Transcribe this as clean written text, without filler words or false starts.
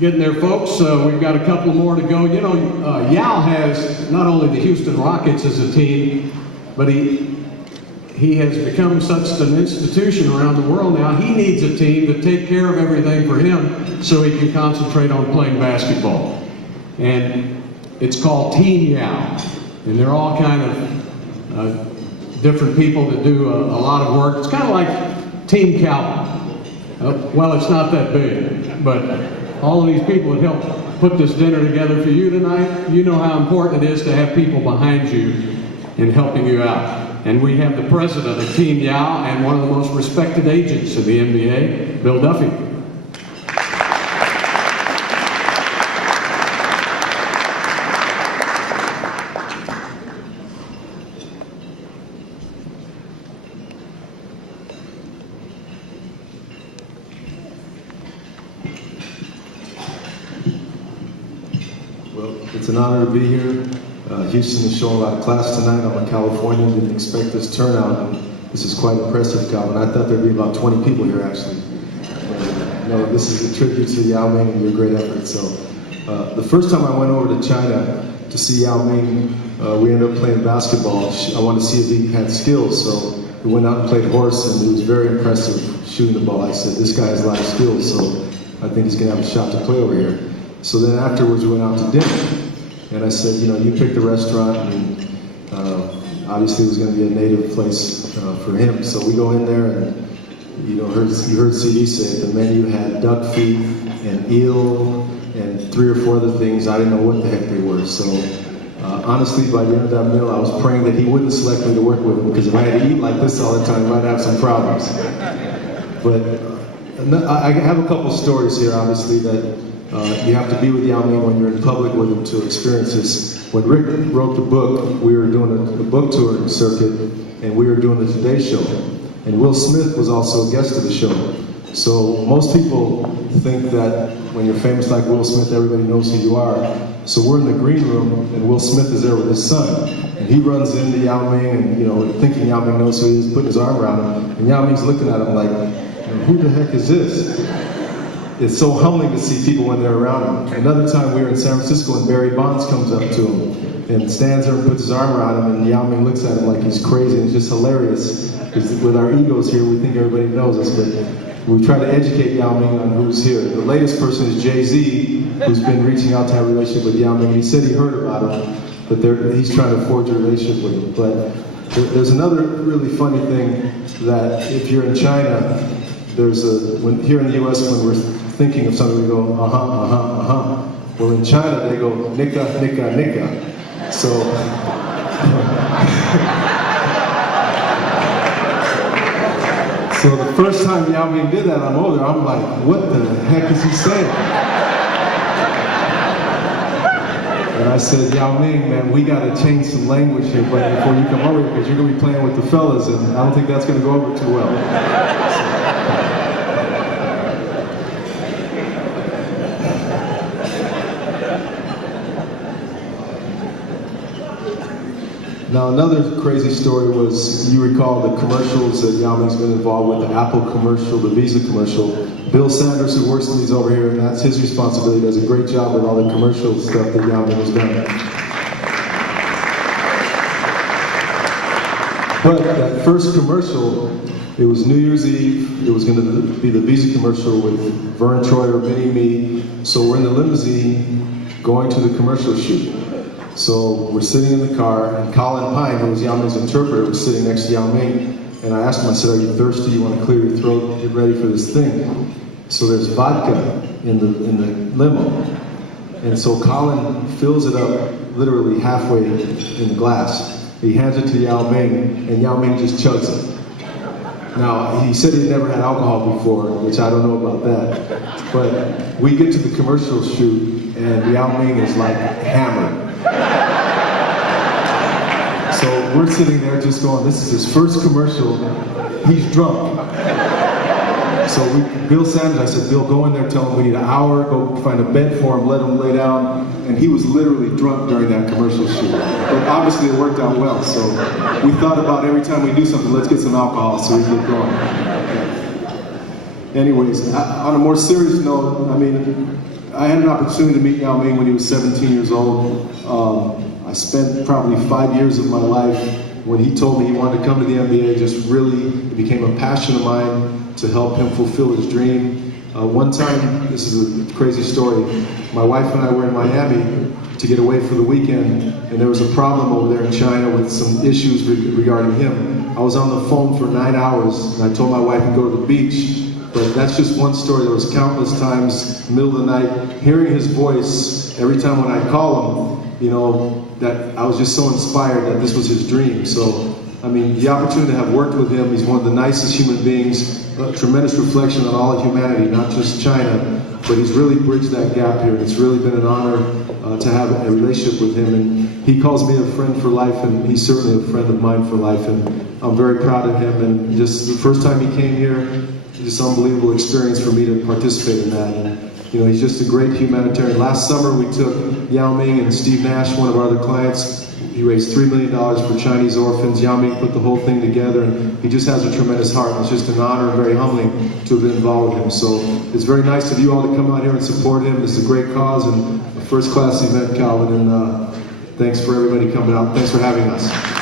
Getting there, folks. We've got a couple more to go. You know, Yao has not only the Houston Rockets as a team, but he has become such an institution around the world now. He needs a team to take care of everything for him so he can concentrate on playing basketball. And it's called Team Yao. And they're all kind of different people that do a lot of work. It's kind of like Team Calvin. Well, it's not that big, but all of these people that helped put this dinner together for you tonight, you know how important it is to have people behind you and helping you out. And we have the president of Team Yao and one of the most respected agents in the NBA, Bill Duffy. Well, it's an honor to be here. Houston is showing a lot of class tonight. I'm a Californian, didn't expect this turnout. And this is quite impressive, Calvin. I thought there'd be about 20 people here, actually. No, this is a tribute to Yao Ming and your great effort. So, the first time I went over to China to see Yao Ming, we ended up playing basketball. I wanted to see if he had skills, so we went out and played horse, and it was very impressive shooting the ball. I said, this guy has a lot of skills, so I think he's gonna have a shot to play over here. So then afterwards we went out to dinner, and I said, you know, you pick the restaurant, and obviously it was going to be a native place for him. So we go in there, and you heard CD say it, the menu had duck feet and eel and 3 or 4 other things. I didn't know what the heck they were. So honestly, by the end of that meal, I was praying that he wouldn't select me to work with him, because if I had to eat like this all the time, I might have some problems. But I have a couple stories here, obviously, that you have to be with Yao Ming when you're in public with him to experience this. When Rick wrote the book, we were doing a book touring circuit, and we were doing the Today Show. And Will Smith was also a guest of the show. So most people think that when you're famous like Will Smith, everybody knows who you are. So we're in the green room, and Will Smith is there with his son. And he runs into Yao Ming, and thinking Yao Ming knows who he is, putting his arm around him. And Yao Ming's looking at him like, who the heck is this? It's so humbling to see people when they're around him. Another time we were in San Francisco, and Barry Bonds comes up to him and stands there and puts his arm around him, and Yao Ming looks at him like he's crazy, and it's just hilarious. Because with our egos here, we think everybody knows us, but we try to educate Yao Ming on who's here. The latest person is Jay-Z, who's been reaching out to have a relationship with Yao Ming. He said he heard about him, but he's trying to forge a relationship with him. But there's another really funny thing, that if you're in China, here in the US, when we're thinking of something, we go, Well, in China, they go, nika, nika, nika. So, so the first time Yao Ming did that, I'm over there, I'm like, what the heck is he saying? And I said, Yao Ming, man, we got to change some language here before you come over here, because you're going to be playing with the fellas, and I don't think that's going to go over too well. Now, another crazy story was, you recall the commercials that Yao Ming's been involved with, the Apple commercial, the Visa commercial. Bill Sanders, who works in these over here, and that's his responsibility, does a great job with all the commercial stuff that Yao Ming has done. But that first commercial, it was New Year's Eve. It was going to be the Visa commercial with Vern Troyer, Vinnie Me. So we're in the limousine going to the commercial shoot. So we're sitting in the car, and Colin Pine, who was Yao Ming's interpreter, was sitting next to Yao Ming. And I asked him, I said, are you thirsty? You want to clear your throat? Get ready for this thing. So there's vodka in the limo. And so Colin fills it up literally halfway in the glass. He hands it to Yao Ming, and Yao Ming just chugs it. Now, he said he'd never had alcohol before, which I don't know about that. But we get to the commercial shoot, and Yao Ming is like hammered. So we're sitting there just going, this is his first commercial, he's drunk. So Bill Sanders, I said, Bill, go in there, tell him we need an hour, go find a bed for him, let him lay down. And he was literally drunk during that commercial shoot. But obviously it worked out well, so we thought about every time we do something, let's get some alcohol so we get going. Anyways, on a more serious note, I mean, I had an opportunity to meet Yao Ming when he was 17 years old. I spent probably 5 years of my life when he told me he wanted to come to the NBA. Just really, it became a passion of mine to help him fulfill his dream. One time, this is a crazy story, my wife and I were in Miami to get away for the weekend, and there was a problem over there in China with some issues regarding him. I was on the phone for 9 hours, and I told my wife to go to the beach. But that's just one story. There was countless times, middle of the night, hearing his voice every time when I call him, you know, that I was just so inspired that this was his dream. So, I mean, the opportunity to have worked with him, he's one of the nicest human beings, a tremendous reflection on all of humanity, not just China, but he's really bridged that gap here. It's really been an honor to have a relationship with him. And he calls me a friend for life, and he's certainly a friend of mine for life. And I'm very proud of him. And just the first time he came here, just unbelievable experience for me to participate in that. And, you know, he's just a great humanitarian. Last summer we took Yao Ming and Steve Nash, one of our other clients. He raised $3 million for Chinese orphans. Yao Ming put the whole thing together, and he just has a tremendous heart. It's just an honor and very humbling to have been involved with him. So it's very nice of you all to come out here and support him. It's a great cause and a first-class event, Calvin. And thanks for everybody coming out. Thanks for having us.